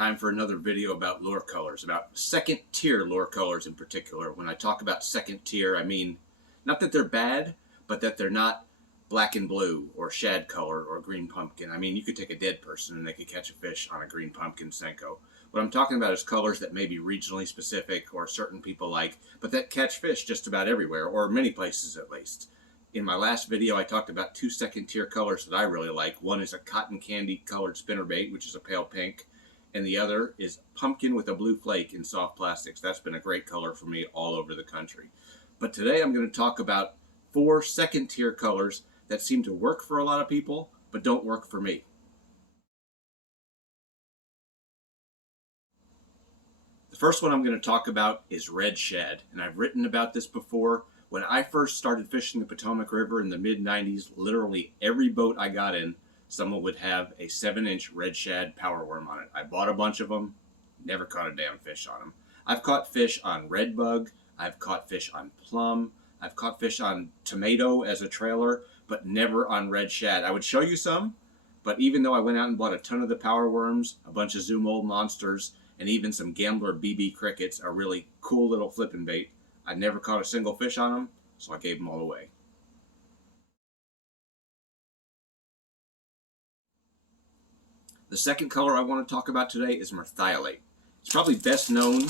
Time for another video about lure colors, about second tier lure colors in particular. When I talk about second tier, I mean not that they're bad, but that they're not black and blue or shad color or green pumpkin. I mean, you could take a dead person and they could catch a fish on a green pumpkin Senko. What I'm talking about is colors that may be regionally specific or certain people like, but that catch fish just about everywhere, or many places at least. In my last video, I talked about two second tier colors that I really like. One is a cotton candy colored spinnerbait, which is a pale pink, and the other is pumpkin with a blue flake in soft plastics. That's been a great color for me all over the country. But today I'm going to talk about four second tier colors that seem to work for a lot of people, but don't work for me. The first one I'm going to talk about is red shad, and I've written about this before. When I first started fishing the Potomac River in the mid-90s, literally every boat I got in, someone would have a 7-inch red shad power worm on it. I bought a bunch of them, never caught a damn fish on them. I've caught fish on red bug, I've caught fish on plum, I've caught fish on tomato as a trailer, but never on red shad. I would show you some, but even though I went out and bought a ton of the power worms, a bunch of Zoom old monsters, and even some Gambler BB crickets, a really cool little flipping bait, I never caught a single fish on them, so I gave them all away. The second color I want to talk about today is merthiolate. It's probably best known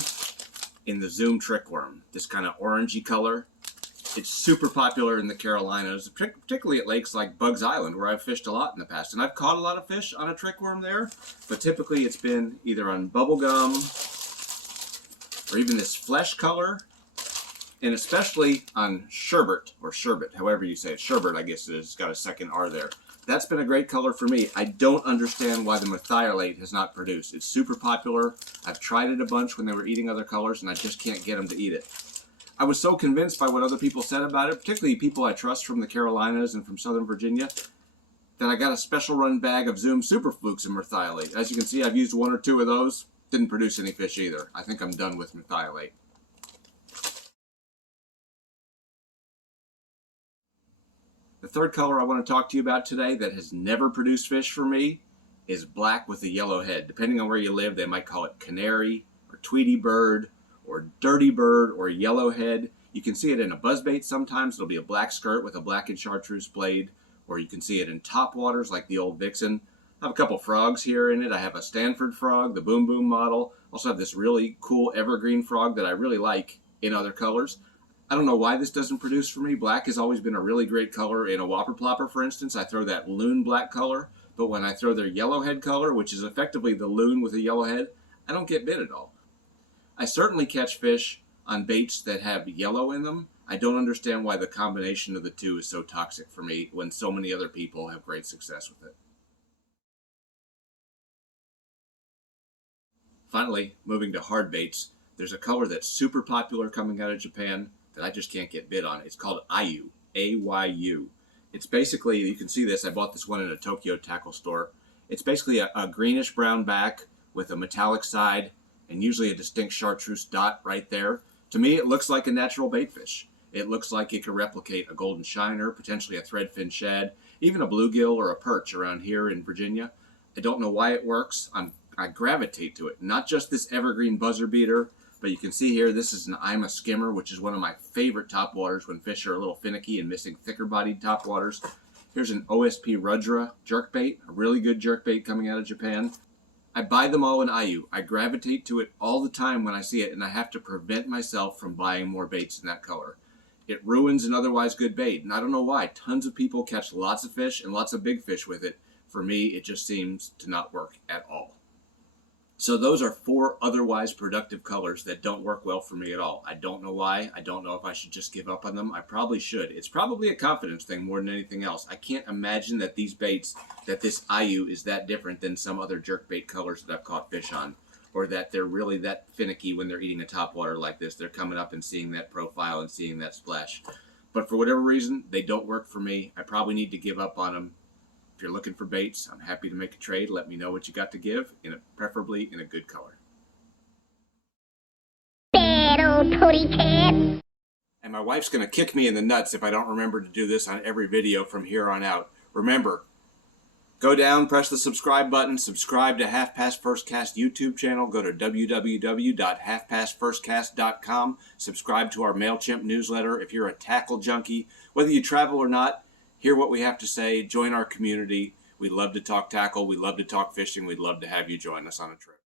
in the Zoom trickworm, this kind of orangey color. It's super popular in the Carolinas, particularly at lakes like Bugs Island, where I've fished a lot in the past. And I've caught a lot of fish on a trickworm there, but typically it's been either on bubblegum or even this flesh color, and especially on sherbet, or sherbet, however you say it. Sherbet, I guess it's got a second R there. That's been a great color for me. I don't understand why the merthiolate has not produced. It's super popular. I've tried it a bunch when they were eating other colors, and I just can't get them to eat it. I was so convinced by what other people said about it, particularly people I trust from the Carolinas and from Southern Virginia, that I got a special run bag of Zoom Super Flukes and merthiolate. As you can see, I've used one or two of those. Didn't produce any fish either. I think I'm done with merthiolate. The third color I want to talk to you about today that has never produced fish for me is black with a yellow head. Depending on where you live, they might call it canary or Tweety bird or dirty bird or yellowhead. You can see it in a buzzbait sometimes. It'll be a black skirt with a blackened chartreuse blade, or you can see it in top waters like the old vixen. I have a couple frogs here in it. I have a Stanford frog, the Boom Boom model. Also have this really cool evergreen frog that I really like in other colors. I don't know why this doesn't produce for me. Black has always been a really great color in a whopper plopper, for instance. I throw that loon black color, but when I throw their yellowhead color, which is effectively the loon with a yellow head, I don't get bit at all. I certainly catch fish on baits that have yellow in them. I don't understand why the combination of the two is so toxic for me when so many other people have great success with it. Finally, moving to hard baits, there's a color that's super popular coming out of Japan that I just can't get bit on. It's called Uiyu, A-Y-U. It's basically, you can see this, I bought this one in a Tokyo tackle store. It's basically a greenish brown back with a metallic side and usually a distinct chartreuse dot right there. To me, it looks like a natural baitfish. It looks like it could replicate a golden shiner, potentially a threadfin shad, even a bluegill or a perch around here in Virginia. I don't know why it works. I gravitate to it. Not just this evergreen buzzer beater, but you can see here, this is an Ima skimmer, which is one of my favorite topwaters when fish are a little finicky and missing thicker bodied topwaters. Here's an OSP Rudra jerkbait, a really good jerkbait coming out of Japan. I buy them all in Uiyu. I gravitate to it all the time when I see it, and I have to prevent myself from buying more baits in that color. It ruins an otherwise good bait, and I don't know why. Tons of people catch lots of fish and lots of big fish with it. For me, it just seems to not work at all. So those are four otherwise productive colors that don't work well for me at all. I don't know why. I don't know if I should just give up on them. I probably should. It's probably a confidence thing more than anything else. I can't imagine that these baits, that this Uiyu is that different than some other jerkbait colors that I've caught fish on, or that they're really that finicky when they're eating a topwater like this. They're coming up and seeing that profile and seeing that splash. But for whatever reason, they don't work for me. I probably need to give up on them. If you're looking for baits, I'm happy to make a trade. Let me know what you got to give, preferably in a good color. Bad old pooty cat. And my wife's going to kick me in the nuts if I don't remember to do this on every video from here on out. Remember, Go down, press the subscribe button, subscribe to Half Past First Cast YouTube channel, go to www.halfpastfirstcast.com, subscribe to our MailChimp newsletter. If you're a tackle junkie, whether you travel or not, hear what we have to say, join our community. We love to talk tackle, we love to talk fishing, we'd love to have you join us on a trip.